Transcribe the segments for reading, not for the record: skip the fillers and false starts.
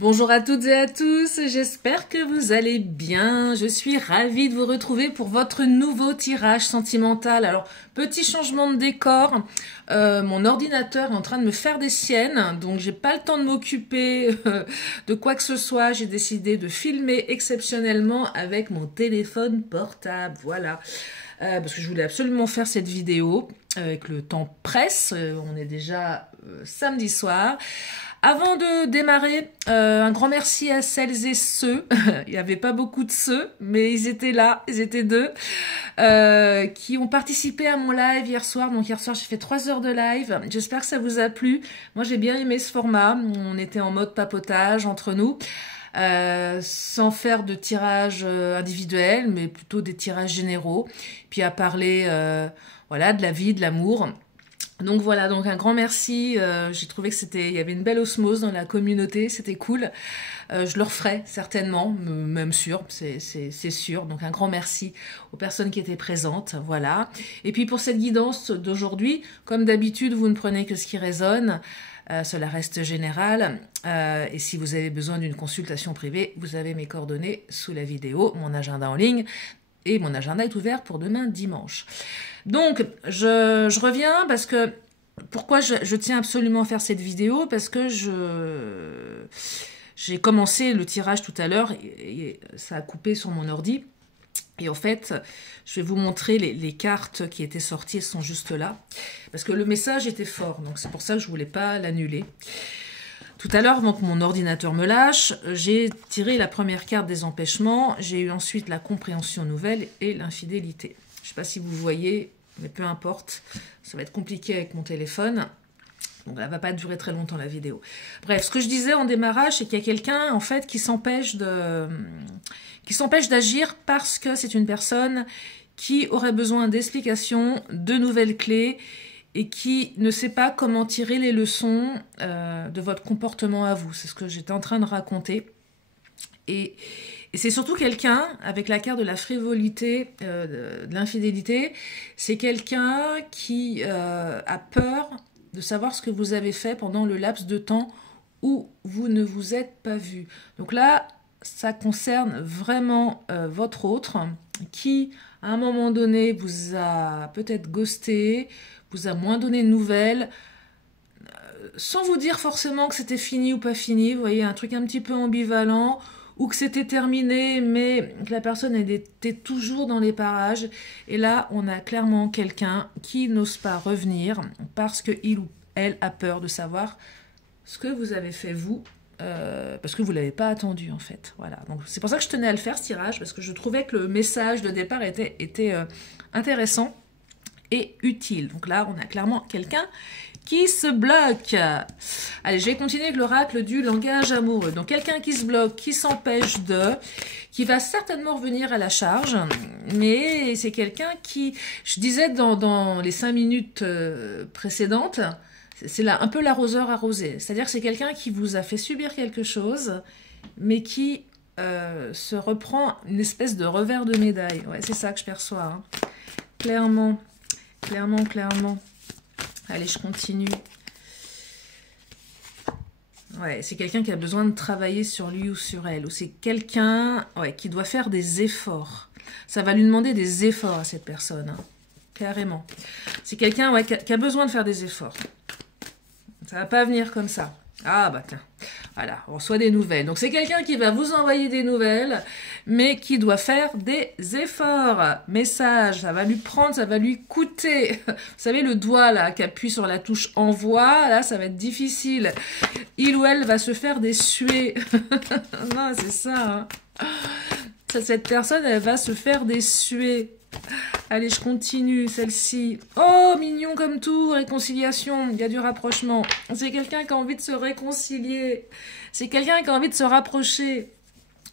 Bonjour à toutes et à tous, j'espère que vous allez bien. Je suis ravie de vous retrouver pour votre nouveau tirage sentimental. Alors, petit changement de décor, mon ordinateur est en train de me faire des siennes, donc j'ai pas le temps de m'occuper de quoi que ce soit. J'ai décidé de filmer exceptionnellement avec mon téléphone portable, voilà. Parce que je voulais absolument faire cette vidéo avec le temps presse. On est déjà samedi soir. Avant de démarrer, un grand merci à celles et ceux, il n'y avait pas beaucoup de ceux, mais ils étaient là, ils étaient deux, qui ont participé à mon live hier soir. Donc hier soir, j'ai fait 3 heures de live. J'espère que ça vous a plu. Moi, j'ai bien aimé ce format. On était en mode papotage entre nous. Sans faire de tirage individuel, mais plutôt des tirages généraux, puis à parler voilà, de la vie, de l'amour. Donc voilà, donc un grand merci, j'ai trouvé que il y avait une belle osmose dans la communauté, c'était cool. Je le referai certainement, même sûr, c'est sûr. Donc un grand merci aux personnes qui étaient présentes, voilà. Et puis pour cette guidance d'aujourd'hui, comme d'habitude, vous ne prenez que ce qui résonne. Cela reste général. Et si vous avez besoin d'une consultation privée, vous avez mes coordonnées sous la vidéo, mon agenda en ligne. Et mon agenda est ouvert pour demain dimanche. Donc, je reviens parce que... Pourquoi je tiens absolument à faire cette vidéo? Parce que j'ai commencé le tirage tout à l'heure et ça a coupé sur mon ordi. Et en fait, je vais vous montrer les cartes qui étaient sorties, elles sont juste là. Parce que le message était fort, donc c'est pour ça que je ne voulais pas l'annuler. Tout à l'heure, donc mon ordinateur me lâche, j'ai tiré la première carte des empêchements, j'ai eu ensuite la compréhension nouvelle et l'infidélité. Je ne sais pas si vous voyez, mais peu importe, ça va être compliqué avec mon téléphone. Donc elle ne va pas durer très longtemps la vidéo. Bref, ce que je disais en démarrage, c'est qu'il y a quelqu'un en fait qui s'empêche d'agir parce que c'est une personne qui aurait besoin d'explications, de nouvelles clés, et qui ne sait pas comment tirer les leçons de votre comportement à vous. C'est ce que j'étais en train de raconter. Et c'est surtout quelqu'un, avec la carte de la frivolité, de l'infidélité, c'est quelqu'un qui a peur de savoir ce que vous avez fait pendant le laps de temps où vous ne vous êtes pas vu. Donc là, ça concerne vraiment votre autre, qui, à un moment donné, vous a peut-être ghosté, vous a moins donné de nouvelles, sans vous dire forcément que c'était fini ou pas fini, vous voyez, un truc un petit peu ambivalent, ou que c'était terminé, mais que la personne elle était toujours dans les parages. Et là, on a clairement quelqu'un qui n'ose pas revenir parce qu'il ou elle a peur de savoir ce que vous avez fait vous, parce que vous ne l'avez pas attendu en fait. Voilà. Donc c'est pour ça que je tenais à le faire ce tirage, parce que je trouvais que le message de départ était intéressant et utile. Donc là, on a clairement quelqu'un qui se bloque. Allez, je vais continuer avec l'oracle du langage amoureux. Donc quelqu'un qui se bloque, qui s'empêche qui va certainement revenir à la charge, mais c'est quelqu'un qui, je disais dans les 5 minutes précédentes, c'est là un peu l'arroseur arrosé. C'est-à-dire que c'est quelqu'un qui vous a fait subir quelque chose, mais qui se reprend une espèce de revers de médaille. Ouais, c'est ça que je perçois. Hein. Clairement. Clairement. Allez, je continue. Ouais, c'est quelqu'un qui a besoin de travailler sur lui ou sur elle. Ou c'est quelqu'un qui doit faire des efforts. Ça va lui demander des efforts à cette personne. Hein. Carrément. C'est quelqu'un qui a besoin de faire des efforts. Ça va pas venir comme ça. Ah bah tiens, voilà, on reçoit des nouvelles. Donc c'est quelqu'un qui va vous envoyer des nouvelles, mais qui doit faire des efforts. Message, ça va lui prendre, ça va lui coûter. Vous savez, le doigt là qui appuie sur la touche envoi, là ça va être difficile. Il ou elle va se faire des suées. Non, c'est ça. Hein. Cette personne, elle va se faire des suées. Allez, je continue, celle-ci. Oh, mignon comme tout, réconciliation, il y a du rapprochement. C'est quelqu'un qui a envie de se réconcilier. C'est quelqu'un qui a envie de se rapprocher.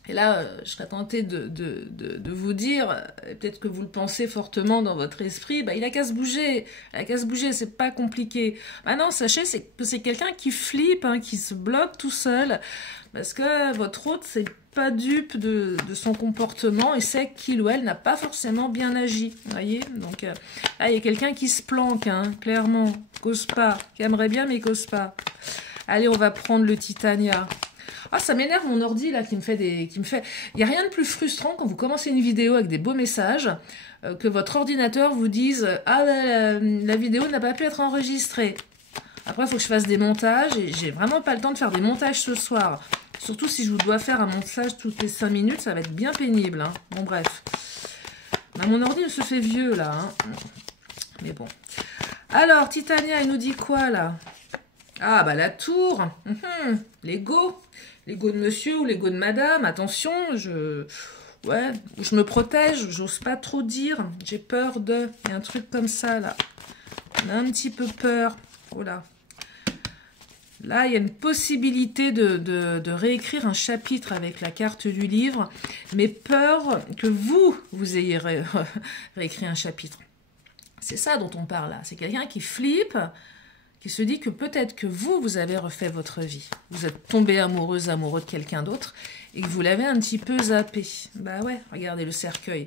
Et là, je serais tentée de vous dire, peut-être que vous le pensez fortement dans votre esprit, bah, il a qu'à se bouger. Il a qu'à se bouger, c'est pas compliqué. Bah non, sachez que c'est quelqu'un qui flippe, hein, qui se bloque tout seul. Parce que votre hôte, c'est pas dupe de son comportement et sait qu'il ou elle n'a pas forcément bien agi. Vous voyez? Donc là, il y a quelqu'un qui se planque, hein, clairement. Cause pas. Qui aimerait bien, mais cause pas. Allez, on va prendre le Titania. Ah, ça m'énerve mon ordi là qui me fait des... Il n'y a rien de plus frustrant quand vous commencez une vidéo avec des beaux messages, que votre ordinateur vous dise « Ah, la vidéo n'a pas pu être enregistrée ». Après, il faut que je fasse des montages et j'ai vraiment pas le temps de faire des montages ce soir. Surtout si je vous dois faire un montage toutes les 5 minutes, ça va être bien pénible. Hein. Bon, bref. Bah, mon ordi se fait vieux là. Hein. Mais bon. Alors, Titania, elle nous dit quoi là? Ah, bah la tour. L'ego. L'ego de monsieur ou l'ego de madame. Attention, ouais, je me protège, j'ose pas trop dire. J'ai peur de... Il y a un truc comme ça là. On a un petit peu peur. Oh là. Là, il y a une possibilité de réécrire un chapitre avec la carte du livre, mais peur que vous ayez réécrit un chapitre. C'est ça dont on parle là. C'est quelqu'un qui flippe, qui se dit que peut-être que vous avez refait votre vie. Vous êtes tombé amoureuse, amoureux de quelqu'un d'autre, et que vous l'avez un petit peu zappé. Bah ouais, regardez le cercueil.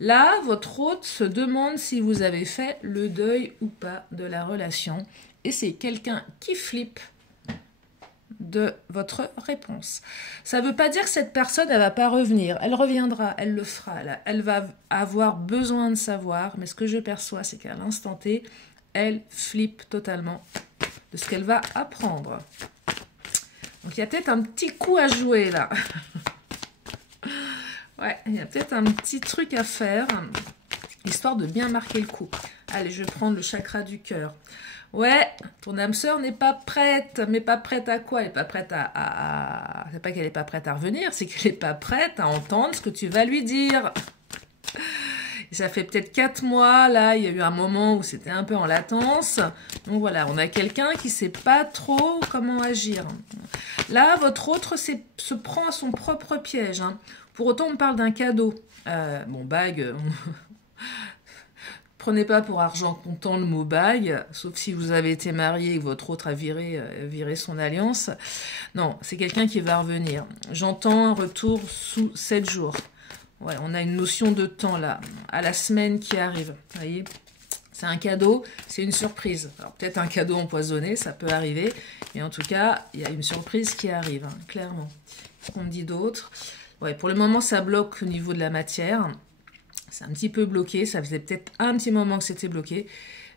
Là, votre hôte se demande si vous avez fait le deuil ou pas de la relation, et c'est quelqu'un qui flippe de votre réponse. Ça ne veut pas dire que cette personne, elle ne va pas revenir. Elle reviendra, elle le fera. Elle va avoir besoin de savoir, mais ce que je perçois, c'est qu'à l'instant T, elle flippe totalement de ce qu'elle va apprendre. Donc, il y a peut-être un petit coup à jouer, là. Ouais, il y a peut-être un petit truc à faire, histoire de bien marquer le coup. Allez, je vais prendre le chakra du cœur. Ouais, ton âme sœur n'est pas prête. Mais pas prête à quoi? Elle n'est pas prête à... C'est pas qu'elle n'est pas prête à revenir, c'est qu'elle n'est pas prête à entendre ce que tu vas lui dire. Et ça fait peut-être 4 mois, là, il y a eu un moment où c'était un peu en latence. Donc voilà, on a quelqu'un qui ne sait pas trop comment agir. Là, votre autre se prend à son propre piège. Hein. Pour autant, on parle d'un cadeau. Bon, bague... Prenez pas pour argent comptant le mot bague, sauf si vous avez été marié et que votre autre a viré son alliance. Non, c'est quelqu'un qui va revenir. J'entends un retour sous 7 jours. Ouais, on a une notion de temps là, à la semaine qui arrive. Vous voyez, c'est un cadeau, c'est une surprise. Alors peut-être un cadeau empoisonné, ça peut arriver. Mais en tout cas, il y a une surprise qui arrive, hein, clairement. Qu'est-ce qu'on me dit d'autre? Ouais, pour le moment, ça bloque au niveau de la matière. C'est un petit peu bloqué, ça faisait peut-être un petit moment que c'était bloqué,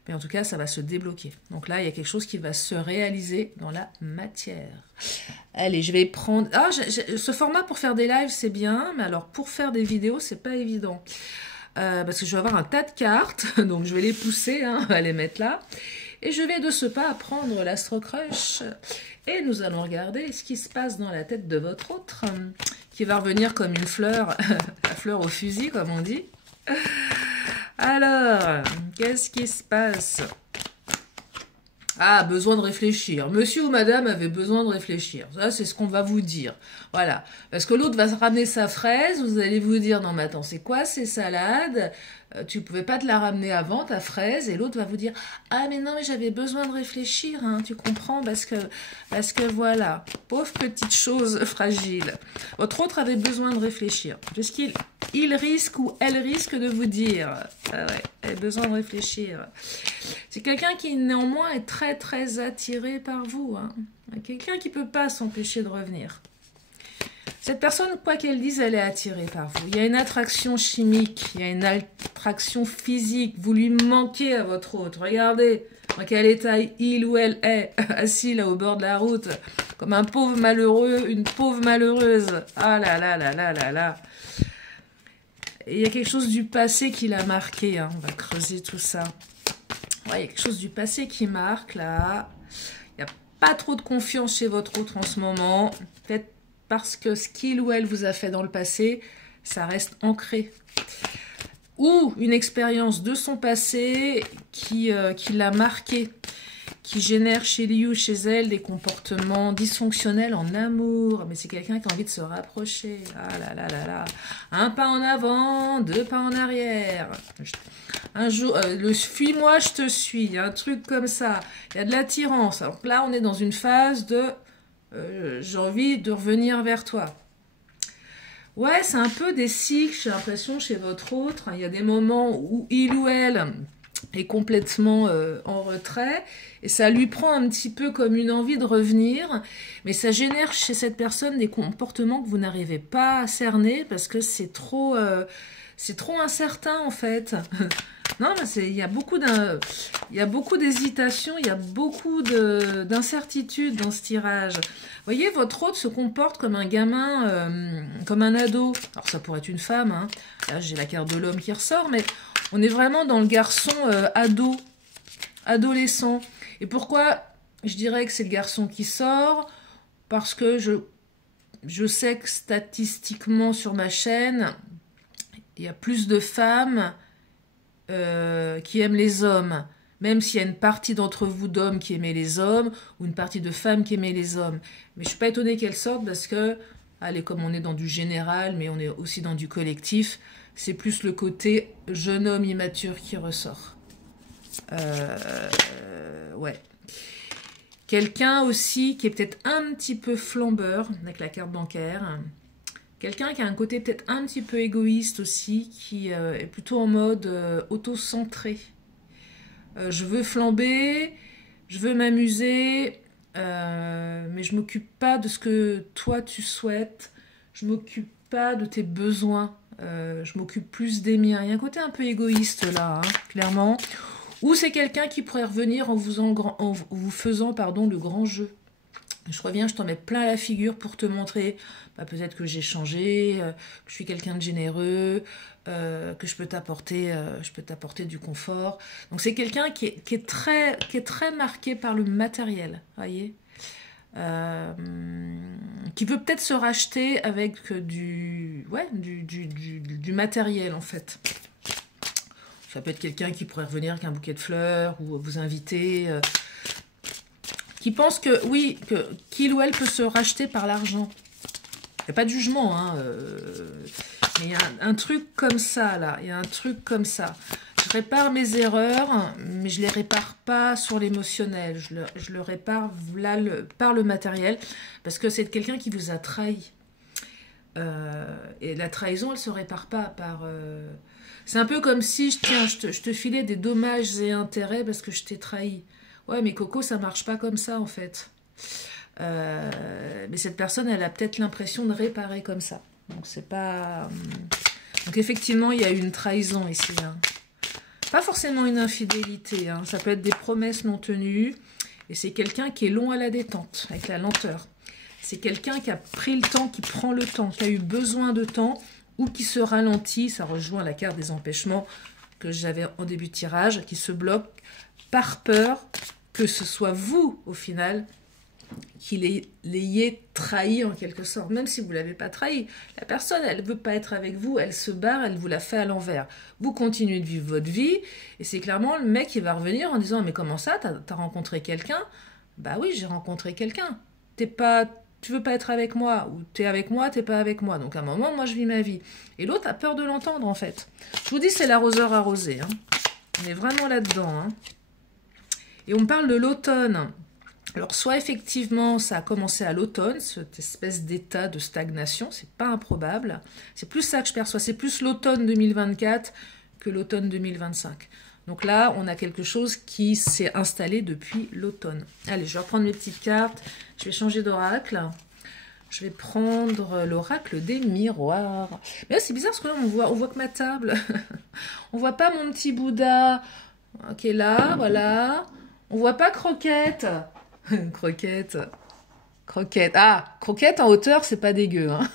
mais en tout cas, ça va se débloquer. Donc là, il y a quelque chose qui va se réaliser dans la matière. Allez, je vais prendre... Ah, ce format pour faire des lives, c'est bien, mais alors pour faire des vidéos, c'est pas évident. Parce que je vais avoir un tas de cartes, donc je vais les pousser, hein, on va les mettre là. Et je vais de ce pas prendre l'Astro Crush, et nous allons regarder ce qui se passe dans la tête de votre autre, qui va revenir comme une fleur, la fleur au fusil, comme on dit. Alors, qu'est-ce qui se passe? Ah, besoin de réfléchir. Monsieur ou madame avait besoin de réfléchir. Ça, c'est ce qu'on va vous dire. Voilà. Parce que l'autre va ramener sa fraise, vous allez vous dire, non mais attends, c'est quoi ces salades? Tu pouvais pas te la ramener avant, ta fraise, et l'autre va vous dire, ah mais non, mais j'avais besoin de réfléchir, hein, tu comprends, parce que voilà, pauvre petite chose fragile. Votre autre avait besoin de réfléchir. Parce qu'il risque ou elle risque de vous dire, ah ouais, elle a besoin de réfléchir. C'est quelqu'un qui néanmoins est très très attiré par vous, hein. Quelqu'un qui peut pas s'empêcher de revenir. Cette personne, quoi qu'elle dise, elle est attirée par vous. Il y a une attraction chimique, il y a une attraction physique. Vous lui manquez à votre autre. Regardez dans quel état il ou elle est, assis là au bord de la route, comme un pauvre malheureux, une pauvre malheureuse. Ah là là là là là là. Et il y a quelque chose du passé qui l'a marqué. Hein. On va creuser tout ça. Ouais, il y a quelque chose du passé qui marque là. Il n'y a pas trop de confiance chez votre autre en ce moment. Peut-être parce que ce qu'il ou elle vous a fait dans le passé, ça reste ancré. Ou une expérience de son passé qui l'a marqué, qui génère chez lui ou chez elle des comportements dysfonctionnels en amour. Mais c'est quelqu'un qui a envie de se rapprocher. Ah là là là là. Un pas en avant, 2 pas en arrière. Un jour, le fuis-moi, je te suis. Un truc comme ça. Il y a de l'attirance. Alors là, on est dans une phase de... j'ai envie de revenir vers toi. Ouais, c'est un peu des cycles, j'ai l'impression, chez votre autre. Il y a des moments où il ou elle est complètement en retrait et ça lui prend un petit peu comme une envie de revenir, mais ça génère chez cette personne des comportements que vous n'arrivez pas à cerner parce que c'est trop incertain en fait. Non, il y a beaucoup d'hésitation, il y a beaucoup d'incertitude dans ce tirage. Vous voyez, votre hôte se comporte comme un gamin, comme un ado. Alors ça pourrait être une femme, hein. Là j'ai la carte de l'homme qui ressort, mais on est vraiment dans le garçon adolescent. Et pourquoi je dirais que c'est le garçon qui sort? Parce que je sais que statistiquement sur ma chaîne, il y a plus de femmes qui aiment les hommes, même s'il y a une partie d'entre vous d'hommes qui aimaient les hommes, ou une partie de femmes qui aimaient les hommes. Mais je ne suis pas étonnée qu'elles sortent parce que, allez, comme on est dans du général, mais on est aussi dans du collectif, c'est plus le côté jeune homme immature qui ressort. Ouais. Quelqu'un aussi qui est peut-être un petit peu flambeur, avec la carte bancaire. Quelqu'un qui a un côté peut-être un petit peu égoïste aussi, qui est plutôt en mode auto-centré. Je veux flamber, je veux m'amuser, mais je m'occupe pas de ce que toi tu souhaites, je m'occupe pas de tes besoins, je m'occupe plus des miens. Il y a un côté un peu égoïste là, hein, clairement. Ou c'est quelqu'un qui pourrait revenir en vous faisant le grand jeu. Je reviens, je t'en mets plein la figure pour te montrer, peut-être que j'ai changé, que je suis quelqu'un de généreux, que je peux t'apporter du confort. Donc c'est quelqu'un qui est très marqué par le matériel, voyez, qui veut peut-être se racheter avec du matériel en fait. Ça peut être quelqu'un qui pourrait revenir avec un bouquet de fleurs ou vous inviter. Qui pense que, oui, qu'il ou elle peut se racheter par l'argent. Il n'y a pas de jugement, hein. Mais il y a un truc comme ça, là. Il y a un truc comme ça. Je répare mes erreurs, mais je ne les répare pas sur l'émotionnel. Je le répare là, par le matériel, parce que c'est quelqu'un qui vous a trahi. Et la trahison, elle ne se répare pas par... C'est un peu comme si, je te filais des dommages et intérêts parce que je t'ai trahi. Ouais, mais Coco, ça marche pas comme ça, en fait. Mais cette personne, elle a peut-être l'impression de réparer comme ça. Donc, c'est pas... Donc, effectivement, il y a une trahison ici. Hein. Pas forcément une infidélité. Hein. Ça peut être des promesses non tenues. Et c'est quelqu'un qui est long à la détente, avec la lenteur. C'est quelqu'un qui a pris le temps, qui prend le temps, qui a eu besoin de temps, ou qui se ralentit. Ça rejoint la carte des empêchements que j'avais en début de tirage, qui se bloque par peur que ce soit vous, au final, qui l'ayez trahi en quelque sorte, même si vous ne l'avez pas trahi. La personne, elle ne veut pas être avec vous, elle se barre, elle vous la fait à l'envers. Vous continuez de vivre votre vie, et c'est clairement le mec qui va revenir en disant « Mais comment ça, t'as rencontré quelqu'un ?» Bah oui, j'ai rencontré quelqu'un. Tu veux pas être avec moi, ou t'es avec moi, t'es pas avec moi. Donc à un moment, moi je vis ma vie. Et l'autre a peur de l'entendre en fait. Je vous dis, c'est l'arroseur arrosé. Hein. On est vraiment là-dedans. Hein. Et on parle de l'automne. Alors, soit effectivement, ça a commencé à l'automne, cette espèce d'état de stagnation, c'est pas improbable. C'est plus ça que je perçois, c'est plus l'automne 2024 que l'automne 2025. Donc là, on a quelque chose qui s'est installé depuis l'automne. Allez, je vais reprendre mes petites cartes, je vais changer d'oracle. Je vais prendre l'oracle des miroirs. Mais là, c'est bizarre parce que là, on voit que ma table. On voit pas mon petit Bouddha qui est là, voilà. On voit pas Croquette. Croquette. Ah, Croquette en hauteur, c'est pas dégueu. Hein.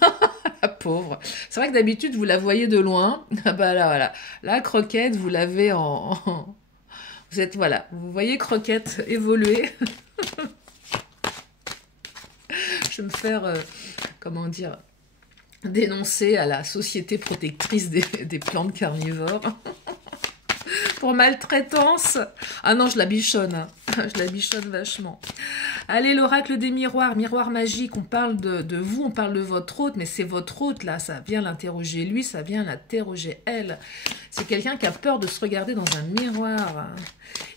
La pauvre. C'est vrai que d'habitude, vous la voyez de loin. Ah bah là, voilà. Là, Croquette, vous l'avez en... Vous êtes, voilà. Vous voyez Croquette évoluer. Je vais me faire, comment dire, dénoncer à la Société protectrice des plantes carnivores. Pour maltraitance. Ah non, je la bichonne. Hein. Je la bichonne vachement. Allez, l'oracle des miroirs, miroir magique. On parle de vous, on parle de votre hôte, mais c'est votre hôte là. Ça vient l'interroger lui, ça vient l'interroger elle. C'est quelqu'un qui a peur de se regarder dans un miroir hein,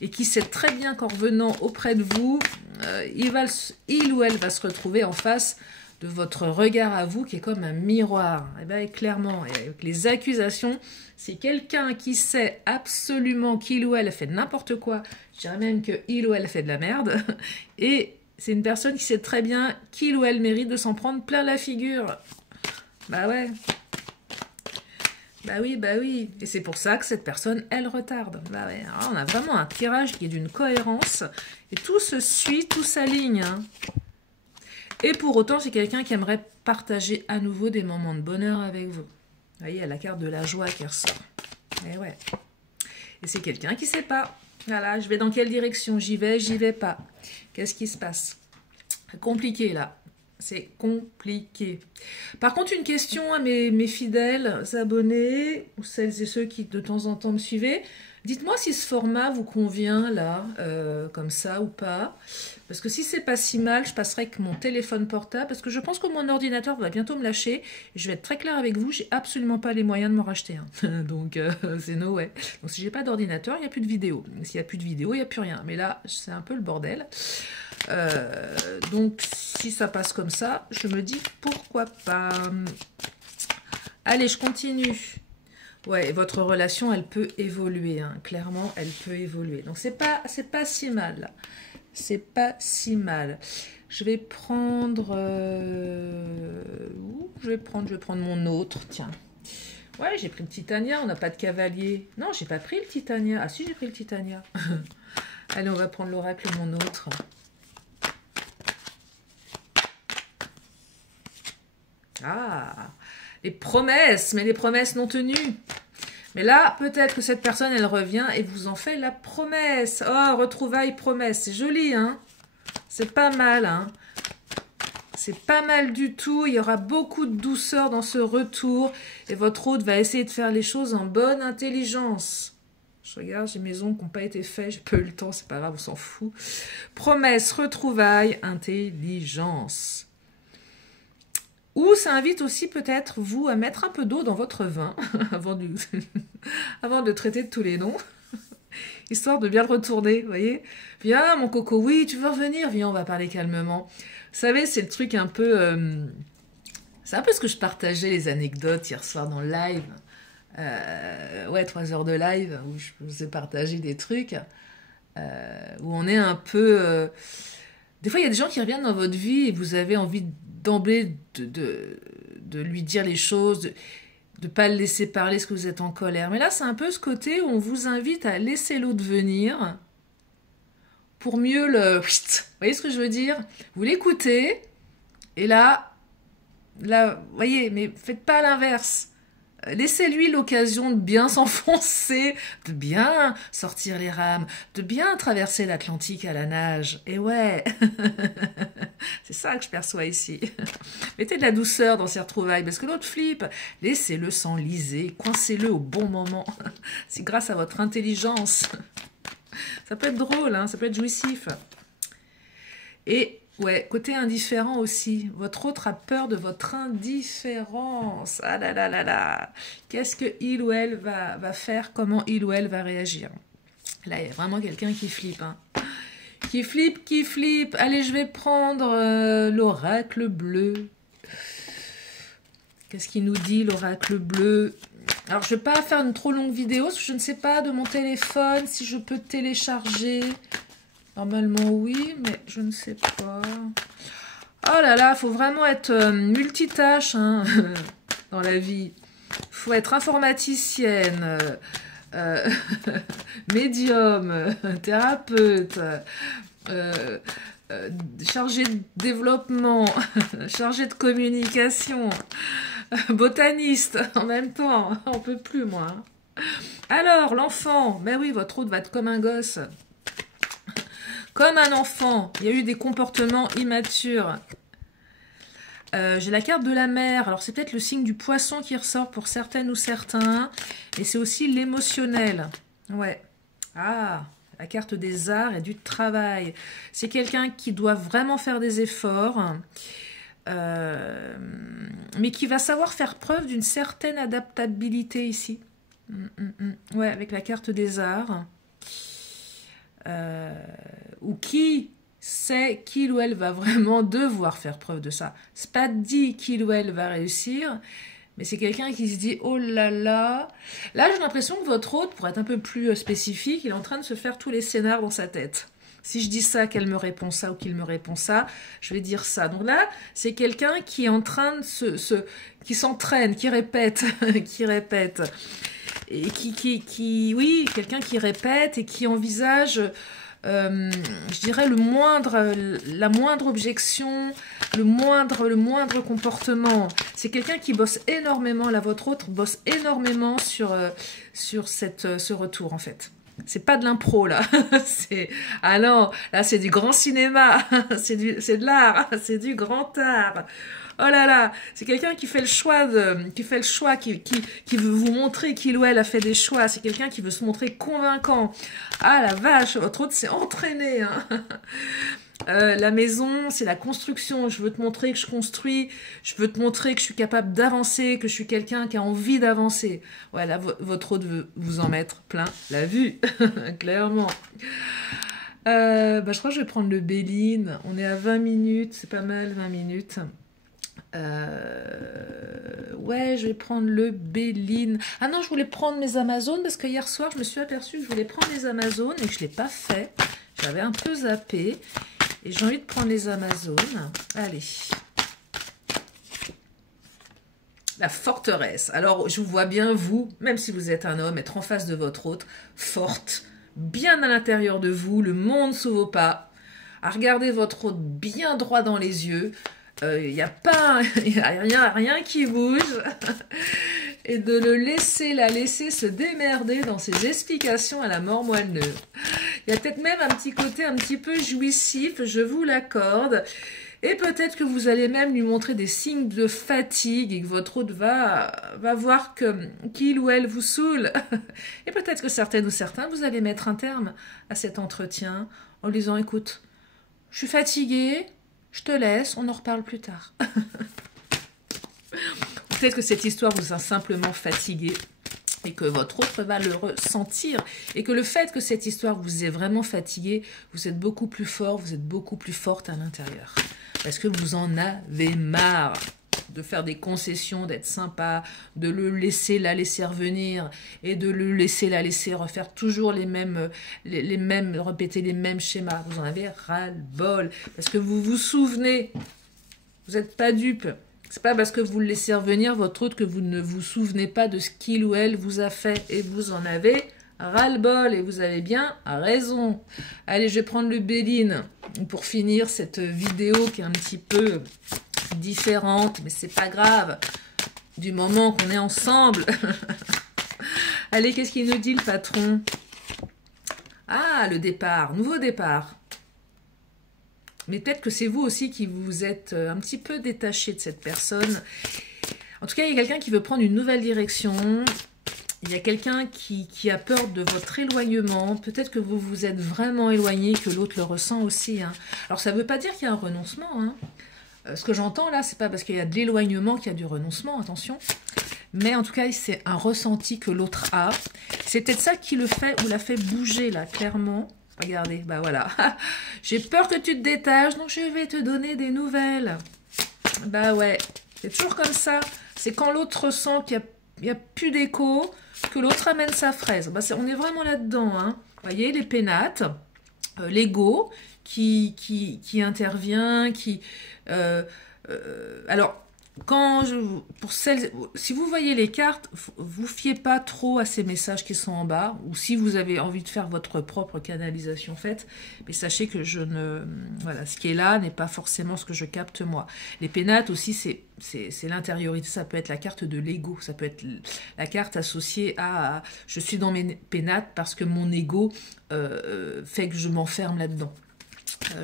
et qui sait très bien qu'en revenant auprès de vous, il ou elle va se retrouver en face de votre regard à vous qui est comme un miroir. Et bien clairement, et avec les accusations, c'est quelqu'un qui sait absolument qu'il ou elle fait n'importe quoi, je dirais même que il ou elle fait de la merde, et c'est une personne qui sait très bien qu'il ou elle mérite de s'en prendre plein la figure. Bah ouais. Bah oui. Et c'est pour ça que cette personne, elle retarde. Bah ouais. Alors on a vraiment un tirage qui est d'une cohérence. Et tout se suit, tout s'aligne. Hein. Et pour autant, c'est quelqu'un qui aimerait partager à nouveau des moments de bonheur avec vous. Vous voyez, il y a la carte de la joie qui ressort. Et ouais. Et c'est quelqu'un qui ne sait pas. Voilà, je vais dans quelle direction? J'y vais pas. Qu'est-ce qui se passe? Compliqué là. C'est compliqué. Par contre, une question à mes fidèles abonnés, ou celles et ceux qui de temps en temps me suivaient, dites-moi si ce format vous convient là, comme ça ou pas. Parce que si c'est pas si mal, je passerai avec mon téléphone portable, parce que je pense que mon ordinateur va bientôt me lâcher. Je vais être très claire avec vous, j'ai absolument pas les moyens de me racheter un. Donc c'est no way. Donc si j'ai pas d'ordinateur, il n'y a plus de vidéo. S'il n'y a plus de vidéo, il n'y a plus rien. Mais là, c'est un peu le bordel. Donc si ça passe comme ça, je me dis pourquoi pas. Allez, je continue. Ouais, votre relation, elle peut évoluer, hein. Clairement, elle peut évoluer. Donc c'est pas si mal. C'est pas si mal. Je vais prendre, je vais prendre mon autre. Tiens. Ouais, j'ai pris le Titania. On n'a pas de cavalier. Non, j'ai pas pris le Titania. Ah si, j'ai pris le Titania. Allez, on va prendre l'oracle mon autre. Ah, les promesses, mais les promesses non tenues. Mais là, peut-être que cette personne, elle revient et vous en fait la promesse. Oh, retrouvailles, promesse. C'est joli, hein? C'est pas mal, hein? C'est pas mal du tout. Il y aura beaucoup de douceur dans ce retour. Et votre hôte va essayer de faire les choses en bonne intelligence. Je regarde, j'ai mes ongles qui n'ont pas été faits. J'ai pas eu le temps, c'est pas grave, on s'en fout. Promesse, retrouvailles, intelligence. Ou ça invite aussi peut-être vous à mettre un peu d'eau dans votre vin avant de traiter de tous les noms, histoire de bien le retourner, vous voyez. Viens mon coco, oui tu veux revenir, viens on va parler calmement. Vous savez c'est le truc un peu, c'est un peu ce que je partageais les anecdotes hier soir dans le live, ouais 3 heures de live où je vous ai partagé des trucs, où on est un peu... Des fois, il y a des gens qui reviennent dans votre vie et vous avez envie d'emblée de lui dire les choses, de ne pas le laisser parler parce que vous êtes en colère. Mais là, c'est un peu ce côté où on vous invite à laisser l'autre venir pour mieux le... Vous voyez ce que je veux dire? Vous l'écoutez et là, vous voyez, mais faites pas l'inverse. Laissez-lui l'occasion de bien s'enfoncer, de bien sortir les rames, de bien traverser l'Atlantique à la nage. Et ouais, c'est ça que je perçois ici. Mettez de la douceur dans ces retrouvailles, parce que l'autre flippe. Laissez-le s'enliser, coincez-le au bon moment. C'est grâce à votre intelligence. Ça peut être drôle, hein, ça peut être jouissif. Et... ouais, côté indifférent aussi. Votre autre a peur de votre indifférence. Ah là là là là. Qu'est-ce que il ou elle va faire? Comment il ou elle va réagir? Là, il y a vraiment quelqu'un qui flippe. Hein. Qui flippe. Allez, je vais prendre l'oracle bleu. Qu'est-ce qu'il nous dit, l'oracle bleu? Alors, je ne vais pas faire une trop longue vidéo, parce que je ne sais pas de mon téléphone si je peux télécharger... Normalement, oui, mais je ne sais pas. Oh là là, il faut vraiment être multitâche hein, dans la vie. Il faut être informaticienne, médium, thérapeute, chargé de développement, chargé de communication, botaniste en même temps. On peut plus, moi. Alors, l'enfant, ben oui, votre hôte va être comme un gosse. Comme un enfant, il y a eu des comportements immatures. J'ai la carte de la mer. Alors, c'est peut-être le signe du poisson qui ressort pour certaines ou certains. Et c'est aussi l'émotionnel. Ouais. Ah, la carte des arts et du travail. C'est quelqu'un qui doit vraiment faire des efforts. Mais qui va savoir faire preuve d'une certaine adaptabilité ici. Ouais, avec la carte des arts. Ou qui c'est qu'il ou elle va vraiment devoir faire preuve de ça. C'est pas dit qu'il ou elle va réussir, mais c'est quelqu'un qui se dit, oh là là. Là, j'ai l'impression que votre hôte, pour être un peu plus spécifique, il est en train de se faire tous les scénars dans sa tête. Si je dis ça, qu'elle me répond ça ou qu'il me répond ça, je vais dire ça. Donc là, c'est quelqu'un qui est en train de qui s'entraîne, qui répète, qui répète. Et oui, quelqu'un qui répète et qui envisage, je dirais, la moindre objection, le moindre comportement. C'est quelqu'un qui bosse énormément, là, votre autre bosse énormément sur ce retour, en fait. C'est pas de l'impro, là. Ah non, là, c'est du grand cinéma. C'est de l'art. C'est du grand art. Oh là là, c'est quelqu'un qui fait le choix, qui veut vous montrer qu'il ou elle a fait des choix. C'est quelqu'un qui veut se montrer convaincant. Ah la vache, votre autre s'est entraîné. Hein. La maison, c'est la construction. Je veux te montrer que je construis. Je veux te montrer que je suis capable d'avancer, que je suis quelqu'un qui a envie d'avancer. Voilà, votre autre veut vous en mettre plein la vue, clairement. Je crois que je vais prendre le Béline. On est à 20 minutes, c'est pas mal, 20 minutes. Ouais, je vais prendre le Béline. Ah non, je voulais prendre mes Amazones parce que hier soir, je me suis aperçue que je voulais prendre les Amazones et que je ne l'ai pas fait. J'avais un peu zappé et j'ai envie de prendre les Amazones. Allez. La forteresse. Alors, je vous vois bien, vous, même si vous êtes un homme, être en face de votre hôte, forte, bien à l'intérieur de vous, le monde sous vos pas, à regarder votre hôte bien droit dans les yeux. Il n'y a rien qui bouge et de la laisser se démerder dans ses explications à la mort moelleux. Il y a peut-être même un petit côté un petit peu jouissif, je vous l'accorde, et peut-être que vous allez même lui montrer des signes de fatigue et que votre hôte va voir qu'il ou elle vous saoule. Et peut-être que certaines ou certains, vous allez mettre un terme à cet entretien en lui disant, écoute, je suis fatiguée, je te laisse, on en reparle plus tard. Peut-être que cette histoire vous a simplement fatigué et que votre autre va le ressentir. Et que le fait que cette histoire vous ait vraiment fatigué, vous êtes beaucoup plus fort, vous êtes beaucoup plus forte à l'intérieur. Parce que vous en avez marre de faire des concessions, d'être sympa, de la laisser revenir et de la laisser refaire toujours répéter les mêmes schémas. Vous en avez ras-le-bol parce que vous vous souvenez, vous n'êtes pas dupe. C'est pas parce que vous le laissez revenir votre autre que vous ne vous souvenez pas de ce qu'il ou elle vous a fait et vous en avez ras-le-bol et vous avez bien raison. Allez, je vais prendre le Béline pour finir cette vidéo qui est un petit peu différente, mais c'est pas grave, du moment qu'on est ensemble. Allez, qu'est-ce qu'il nous dit le patron? Ah, le départ, nouveau départ. Mais peut-être que c'est vous aussi qui vous êtes un petit peu détaché de cette personne. En tout cas, il y a quelqu'un qui veut prendre une nouvelle direction. Il y a quelqu'un qui a peur de votre éloignement. Peut-être que vous vous êtes vraiment éloigné, que l'autre le ressent aussi. Hein. Alors, ça ne veut pas dire qu'il y a un renoncement. Hein. Ce que j'entends là, c'est pas parce qu'il y a de l'éloignement qu'il y a du renoncement, attention. Mais en tout cas, c'est un ressenti que l'autre a. C'est peut-être ça qui le fait ou l'a fait bouger là, clairement. Regardez, bah voilà. J'ai peur que tu te détaches, donc je vais te donner des nouvelles. Bah ouais, c'est toujours comme ça. C'est quand l'autre ressent qu'il n'y a plus d'écho, que l'autre amène sa fraise. Bah on est vraiment là-dedans. Hein. Vous voyez, les pénates, l'ego qui intervient, alors, si vous voyez les cartes, vous fiez pas trop à ces messages qui sont en bas, ou si vous avez envie de faire votre propre canalisation, faites, mais sachez que voilà, ce qui est là n'est pas forcément ce que je capte moi. Les pénates aussi, c'est l'intériorité, ça peut être la carte de l'ego, ça peut être la carte associée à je suis dans mes pénates parce que mon ego fait que je m'enferme là-dedans.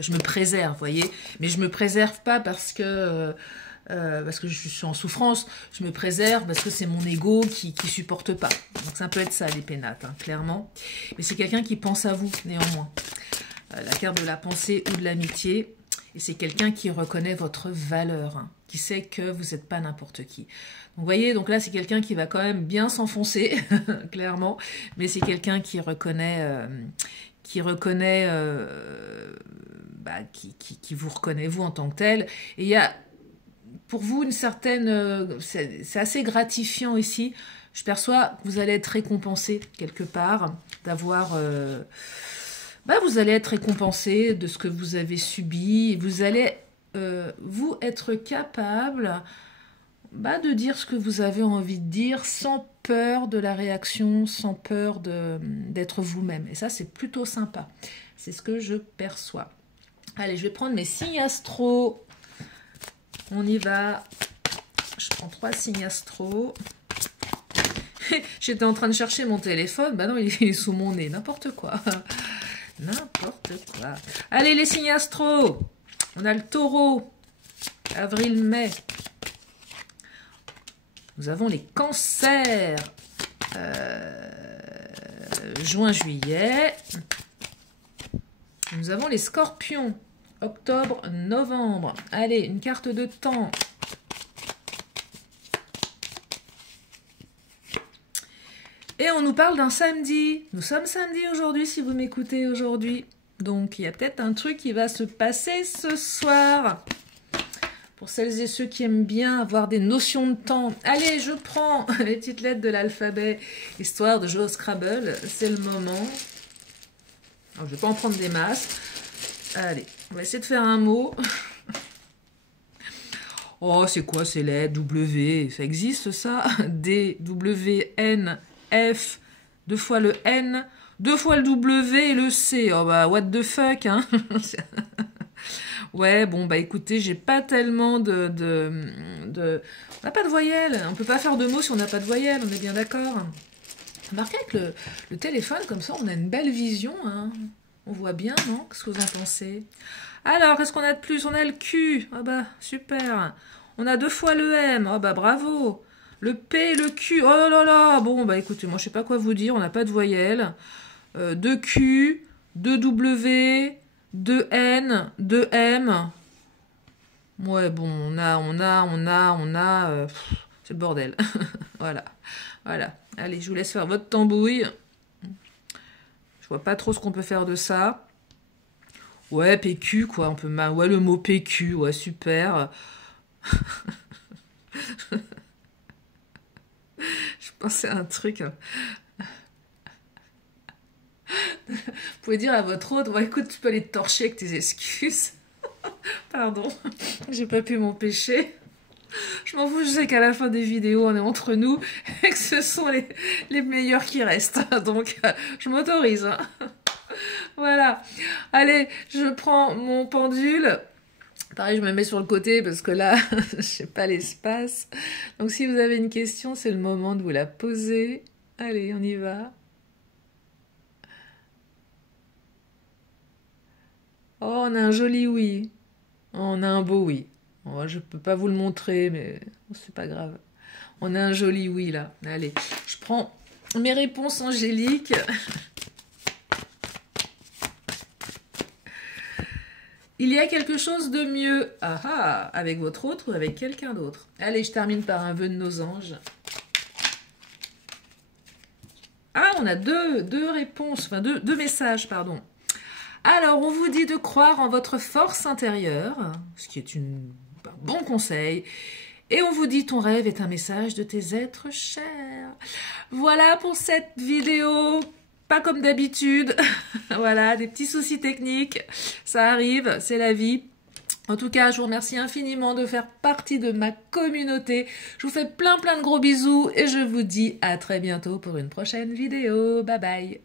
Je me préserve, vous voyez, mais je me préserve pas parce que je suis en souffrance, je me préserve parce que c'est mon ego qui supporte pas. Donc ça peut être ça, les pénates, hein, clairement. Mais c'est quelqu'un qui pense à vous, néanmoins. La carte de la pensée ou de l'amitié, et c'est quelqu'un qui reconnaît votre valeur, hein, qui sait que vous n'êtes pas n'importe qui. Donc vous voyez, donc là c'est quelqu'un qui va quand même bien s'enfoncer, clairement, mais c'est quelqu'un qui reconnaît qui vous reconnaît, vous en tant que tel. Et il y a pour vous une certaine... c'est assez gratifiant ici. Je perçois que vous allez être récompensé quelque part, d'avoir... vous allez être récompensé de ce que vous avez subi. Vous allez, vous, être capable de dire ce que vous avez envie de dire sans peur de la réaction, sans peur d'être vous-même. Et ça, c'est plutôt sympa. C'est ce que je perçois. Allez, je vais prendre mes signes astro. On y va. Je prends 3 signes astro. J'étais en train de chercher mon téléphone. Bah non, il est sous mon nez. N'importe quoi. N'importe quoi. Allez, les signes astro. On a le taureau. Avril-mai. Nous avons les cancers. Juin-juillet. Nous avons les scorpions. Octobre-novembre. Allez, une carte de temps. Et on nous parle d'un samedi. Nous sommes samedi aujourd'hui, si vous m'écoutez aujourd'hui. Donc, il y a peut-être un truc qui va se passer ce soir. Pour celles et ceux qui aiment bien avoir des notions de temps. Allez, je prends les petites lettres de l'alphabet, histoire de jouer au Scrabble. C'est le moment. Alors, je ne vais pas en prendre des masses. Allez, on va essayer de faire un mot. Oh, c'est quoi ces lettres? W, ça existe ça? D, W, N, F, 2 fois le N, 2 fois le W et le C. Oh bah, what the fuck, hein? Ouais, bon, bah écoutez, j'ai pas tellement On n'a pas de voyelles. On peut pas faire de mots si on n'a pas de voyelles, on est bien d'accord. Remarquez avec le téléphone, comme ça, on a une belle vision, hein. On voit bien, non? Qu'est-ce que vous en pensez? Alors, qu'est-ce qu'on a de plus? On a le Q. Ah bah, super. On a 2 fois le M. Ah bah, bravo. Le P, le Q. Oh là là. Bon, bah écoutez, moi, je sais pas quoi vous dire. On n'a pas de voyelles. 2 Q, 2 W, 2 N, 2 M. Ouais, bon, on a... c'est le bordel. Voilà. Voilà. Allez, je vous laisse faire votre tambouille. Je vois pas trop ce qu'on peut faire de ça. Ouais, PQ, quoi. On peut... Ouais, le mot PQ, ouais, super. Je pensais à un truc. Vous pouvez dire à votre hôte, ouais, écoute, tu peux aller te torcher avec tes excuses. Pardon, j'ai pas pu m'empêcher. Je m'en fous, je sais qu'à la fin des vidéos, on est entre nous et que ce sont les meilleurs qui restent. Donc, je m'autorise. Hein. Voilà. Allez, je prends mon pendule. Pareil, je me mets sur le côté parce que là, je n'ai pas l'espace. Donc, si vous avez une question, c'est le moment de vous la poser. Allez, on y va. Oh, on a un joli oui. Oh, on a un beau oui. Oh, je peux pas vous le montrer, mais c'est pas grave. On a un joli oui, là. Allez, je prends mes réponses angéliques. Il y a quelque chose de mieux. Ah ah, avec votre autre ou avec quelqu'un d'autre. Allez, je termine par un vœu de nos anges. Ah, on a deux réponses, enfin deux messages, pardon. Alors, on vous dit de croire en votre force intérieure, ce qui est un bon conseil. Et on vous dit ton rêve est un message de tes êtres chers. Voilà pour cette vidéo. Pas comme d'habitude. Voilà, des petits soucis techniques. Ça arrive, c'est la vie. En tout cas, je vous remercie infiniment de faire partie de ma communauté. Je vous fais plein de gros bisous et je vous dis à très bientôt pour une prochaine vidéo. Bye bye.